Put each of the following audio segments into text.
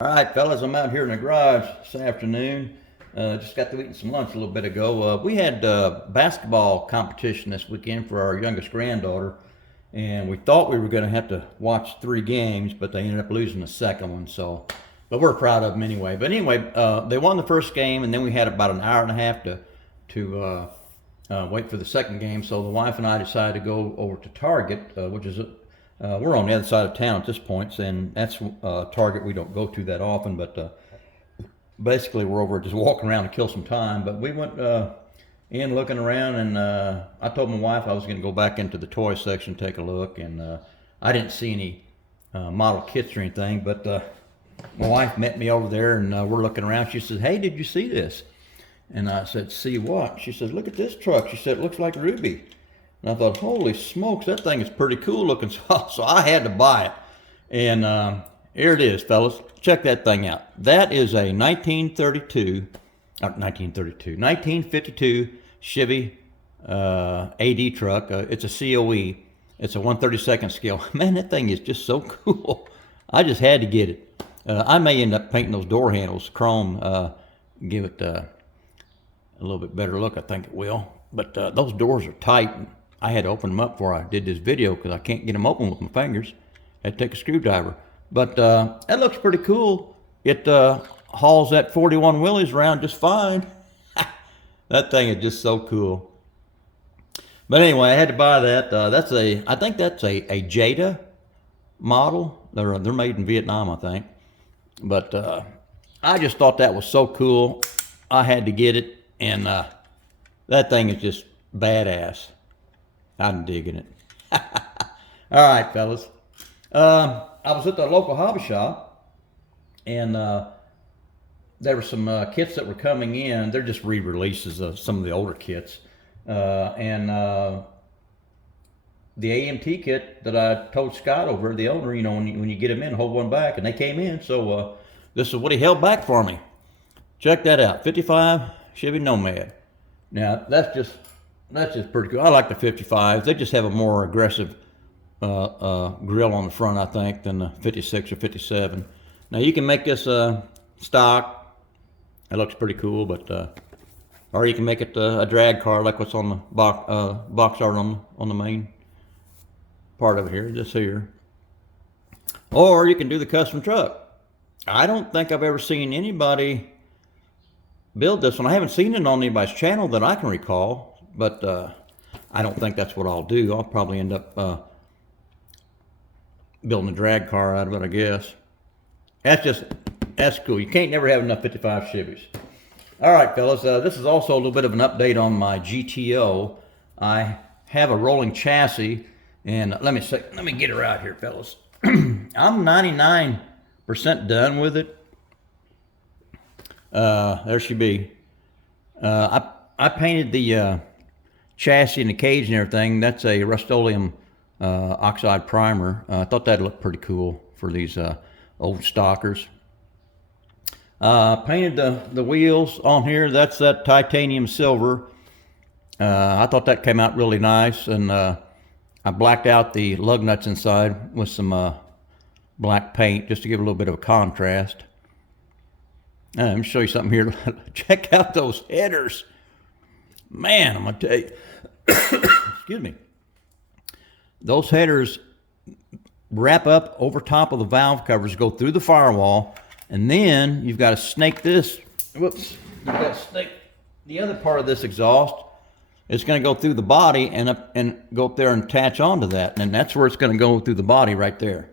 All right, fellas, I'm out here in the garage this afternoon. Just got to eating some lunch a little bit ago. We had basketball competition this weekend for our youngest granddaughter, and we thought we were going to have to watch 3 games, but they ended up losing the second one. But we're proud of them anyway. But anyway, they won the first game, and then we had about an hour and a half to wait for the second game. So the wife and I decided to go over to Target, which is we're on the other side of town at this point, and that's Target we don't go to that often, but basically we're over just walking around to kill some time. But we went in looking around, and I told my wife I was going to go back into the toy section, take a look, and I didn't see any model kits or anything, but my wife met me over there, and we're looking around. She says, "Hey, did you see this?" And I said, "See what?" She says, "Look at this truck." She said, "It looks like Ruby." And I thought, holy smokes, that thing is pretty cool looking. So I had to buy it. And here it is, fellas. Check that thing out. That is a 1952 Chevy AD truck. It's a COE. It's a 1/32 scale. Man, that thing is just so cool. I just had to get it. I may end up painting those door handles chrome, give it a little bit better look. I think it will. But those doors are tight. I had to open them up before I did this video because I can't get them open with my fingers. I had to take a screwdriver. But that looks pretty cool. It hauls that 41 wheelies around just fine. That thing is just so cool. But anyway, I had to buy that. I think that's a Jada model. They're made in Vietnam, I think. But I just thought that was so cool. I had to get it, and that thing is just badass. I'm digging it. All right, fellas. I was at the local hobby shop, and there were some kits that were coming in. They're just re-releases of some of the older kits. And the AMT kit that I told Scott over, the owner, when you get them in, hold one back, and they came in. So this is what he held back for me. Check that out, 55 Chevy Nomad. Now, that's just pretty cool. I like the 55s. They just have a more aggressive grill on the front, I think, than the 56 or 57. Now, you can make this stock. It looks pretty cool, but or you can make it a drag car like what's on the box art on the main part of it here, just here. Or you can do the custom truck. I don't think I've ever seen anybody build this one. I haven't seen it on anybody's channel that I can recall. But I don't think that's what I'll do. I'll probably end up building a drag car out of it, I guess. That's cool. You can't never have enough 55 Chevys. All right, fellas. This is also a little bit of an update on my GTO. I have a rolling chassis, and let me get her out here, fellas. I'm 99% done with it. There she be. I painted the chassis and the cage and everything. That's a Rust-Oleum oxide primer. I thought that'd look pretty cool for these old stockers. Painted the wheels on here. That's that titanium silver. I thought that came out really nice, and I blacked out the lug nuts inside with some black paint just to give a little bit of a contrast. Let me show you something here. Check out those headers. Man, I'm going to tell you, excuse me, those headers wrap up over top of the valve covers, go through the firewall, and then you've got to snake this. Whoops. You've got to snake the other part of this exhaust. It's going to go through the body and go up there and attach onto that, and that's where it's going to go through the body right there.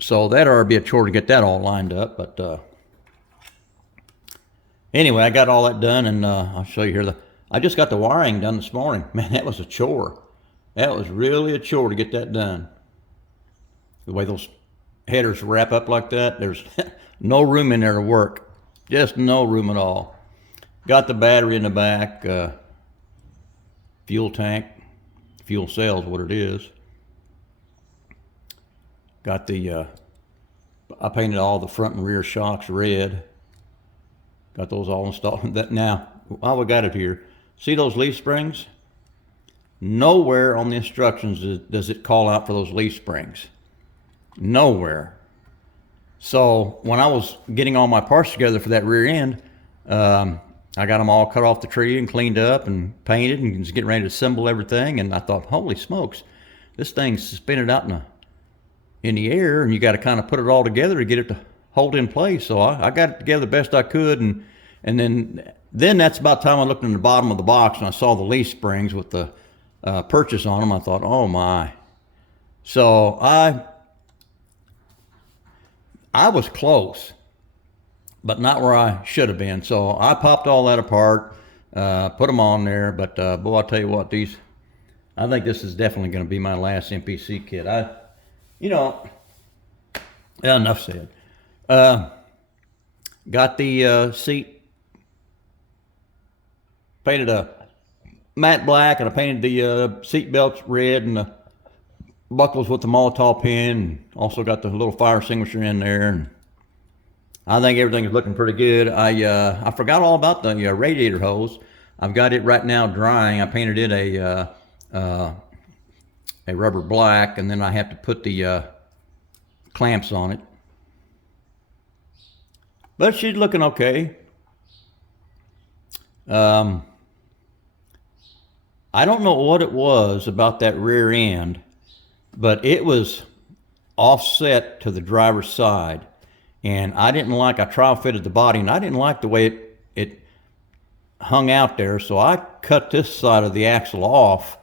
So that ought to be a chore to get that all lined up, but anyway, I got all that done, and I'll show you here. I just got the wiring done this morning. Man, that was a chore. That was really a chore to get that done. The way those headers wrap up like that, there's no room in there to work. Just no room at all. Got the battery in the back, fuel tank, fuel cell is what it is. Got the, I painted all the front and rear shocks red. Got those all installed. Now, while we got it here, see those leaf springs? Nowhere on the instructions does it call out for those leaf springs. Nowhere. So when I was getting all my parts together for that rear end, I got them all cut off the tree and cleaned up and painted and was getting ready to assemble everything. And I thought, holy smokes, this thing's suspended out in the air, and you got to kind of put it all together to get it to hold in place. So I got it together the best I could, and then that's about the time I looked in the bottom of the box and I saw the leaf springs with the purchase on them. I thought, oh my. So I was close, but not where I should have been. So I popped all that apart, put them on there. But boy, I'll tell you what, I think this is definitely going to be my last MPC kit. Enough said. Got the seat painted a matte black, and I painted the seat belts red and the buckles with the Molotov pin, and also got the little fire extinguisher in there. And I think everything is looking pretty good. I forgot all about the radiator hose. I've got it right now drying. I painted it a rubber black, and then I have to put the clamps on it. But she's looking okay. I don't know what it was about that rear end, but it was offset to the driver's side. And I trial fitted the body, and I didn't like the way it hung out there. So I cut this side of the axle off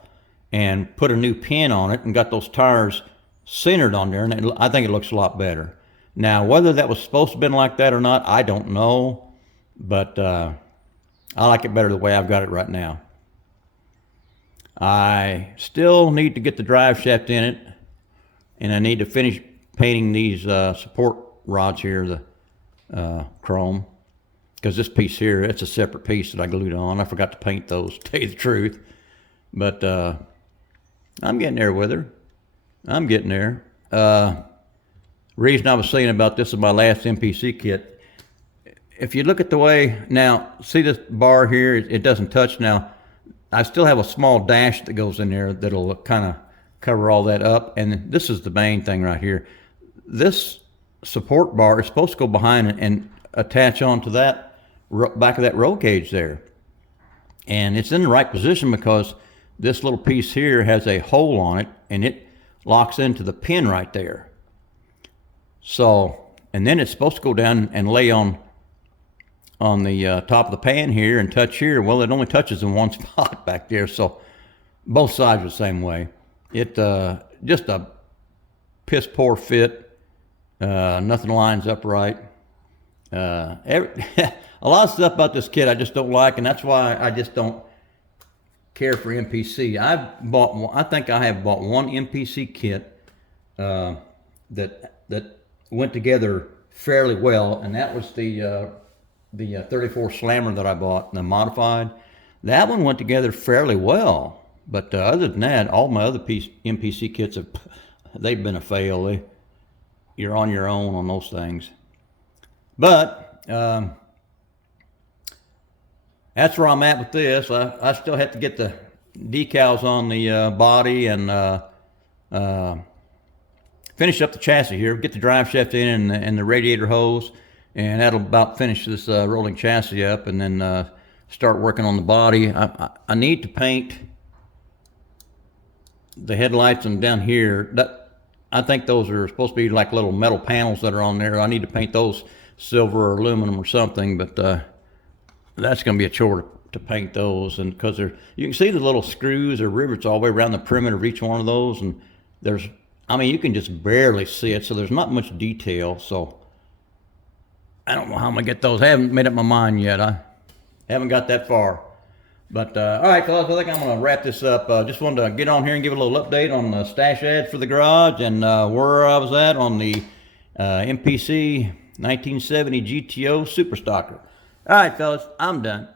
and put a new pin on it and got those tires centered on there. And I think it looks a lot better. Now, whether that was supposed to have been like that or not, I don't know. But I like it better the way I've got it right now. I still need to get the drive shaft in it, and I need to finish painting these support rods here, the chrome, because this piece here, it's a separate piece that I glued on. I forgot to paint those, to tell you the truth. But I'm getting there with her. I'm getting there. Reason I was saying about this is my last MPC kit. If you look at the way, now, see this bar here, it doesn't touch now. I still have a small dash that goes in there that'll kind of cover all that up. And this is the main thing right here. This support bar is supposed to go behind and attach onto that back of that roll cage there. And it's in the right position because this little piece here has a hole on it, and it locks into the pin right there. So, and then it's supposed to go down and lay on the top of the pan here and touch here. Well, it only touches in one spot back there, so both sides are the same way. It just a piss poor fit. Nothing lines up right. A lot of stuff about this kit I just don't like, and that's why I just don't care for MPC. I think I have bought one MPC kit that went together fairly well, and that was the 34 Slammer that I bought, the modified. That one went together fairly well, but other than that, all my other MPC kits they've been a fail. You're on your own on those things. But that's where I'm at with this. I still have to get the decals on the body and finish up the chassis here, get the drive shaft in and the radiator hose. And that'll about finish this rolling chassis up, and then start working on the body. I need to paint the headlights and down here. I think those are supposed to be like little metal panels that are on there. I need to paint those silver or aluminum or something, but that's going to be a chore to paint those. And because you can see the little screws or rivets all the way around the perimeter of each one of those, and you can just barely see it, so there's not much detail. So I don't know how I'm going to get those. I haven't made up my mind yet. I haven't got that far. But, all right, fellas, I think I'm going to wrap this up. Just wanted to get on here and give a little update on the stash ads for the garage and where I was at on the MPC 1970 GTO Super Stocker. All right, fellas, I'm done.